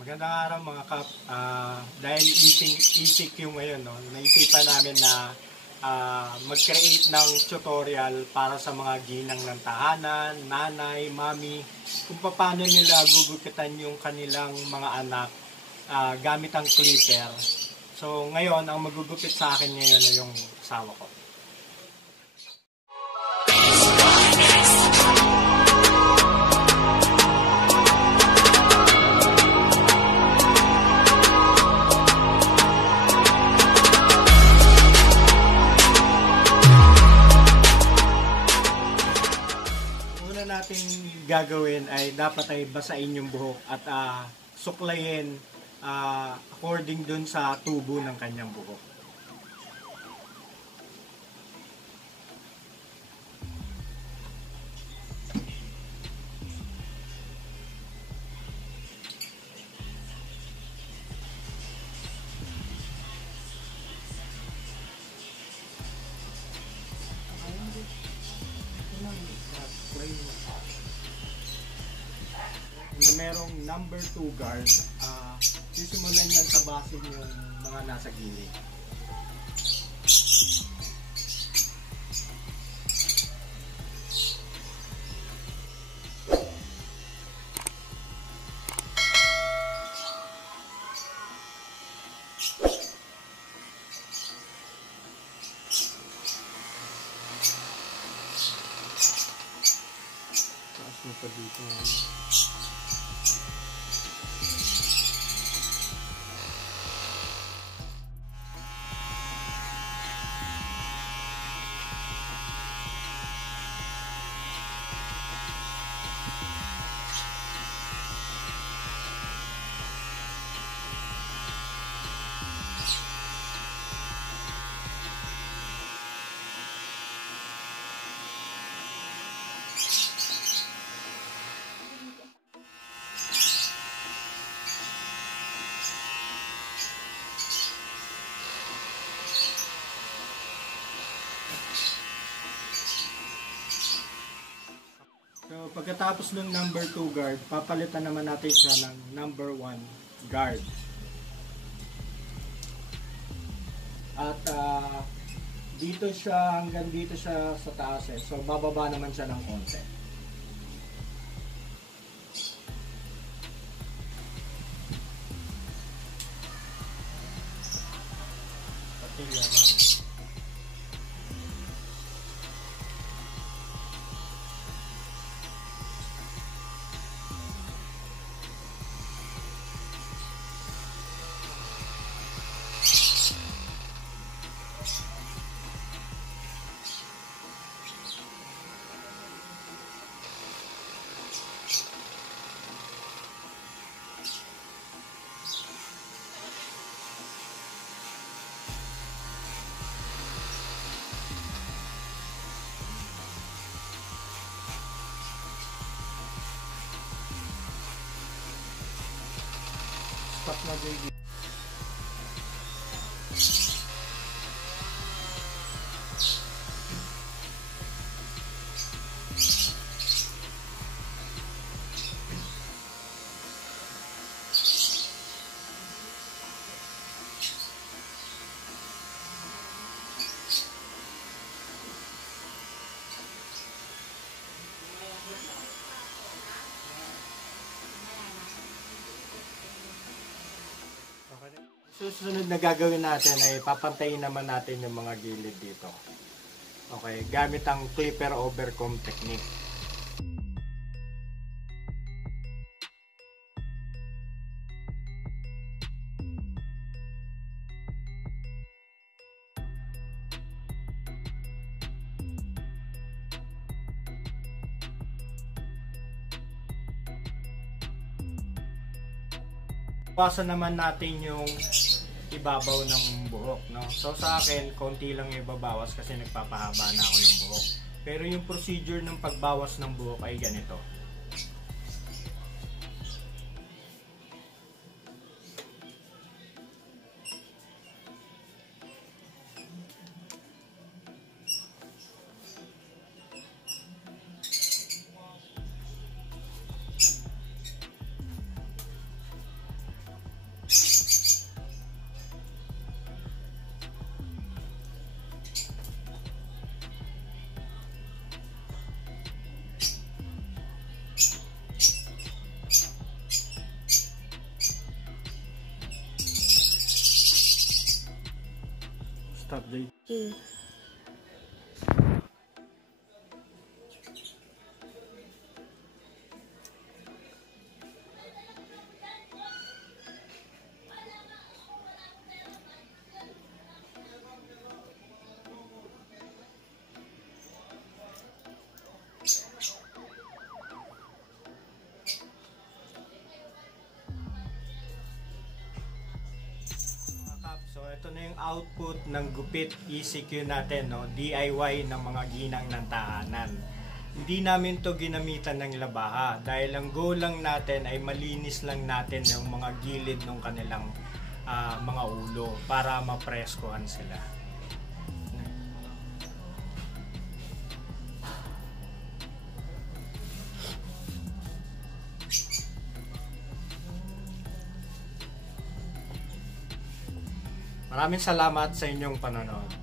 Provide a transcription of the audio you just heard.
Magandang araw mga kap. Dahil ECQ ngayon, no, naisipan namin na mag-create ng tutorial para sa mga ginang ng tahanan, nanay, mami, kung paano nila gugupitan yung kanilang mga anak gamit ang clipper. So ngayon, ang magugupit sa akin ngayon ay yung asawa ko. Nating gagawin ay dapat ay basain yung buhok at suklayin according dun sa tubo ng kanyang buhok. Na merong number 2 guard, sisimulan yan sa basin yung mga nasa gilid. Taas mo pa dito. So, pagkatapos ng number 2 guard, papalitan naman natin siya ng number 1 guard. At dito siya, hanggang dito siya sa taas eh. So, bababa naman siya ng konti. Pati yan. Stop na JD. Susunod na gagawin natin ay papantayin naman natin yung mga gilid dito. Okay, gamit ang clipper overcomb technique. Bawasan naman natin yung ibabaw ng buhok, no? So sa akin, konti lang yung ibabawas kasi nagpapahaba na ako ng buhok. Pero yung procedure ng pagbawas ng buhok ay ganito. Kap Joy. Okay. So ito na yung output ng gupit ECQ natin, no? DIY ng mga ginang ng tahanan. Hindi namin to ginamitan ng labaha dahil ang goal lang natin ay malinis lang natin yung mga gilid ng kanilang mga ulo para mapreskohan sila. Maraming salamat sa inyong panonood.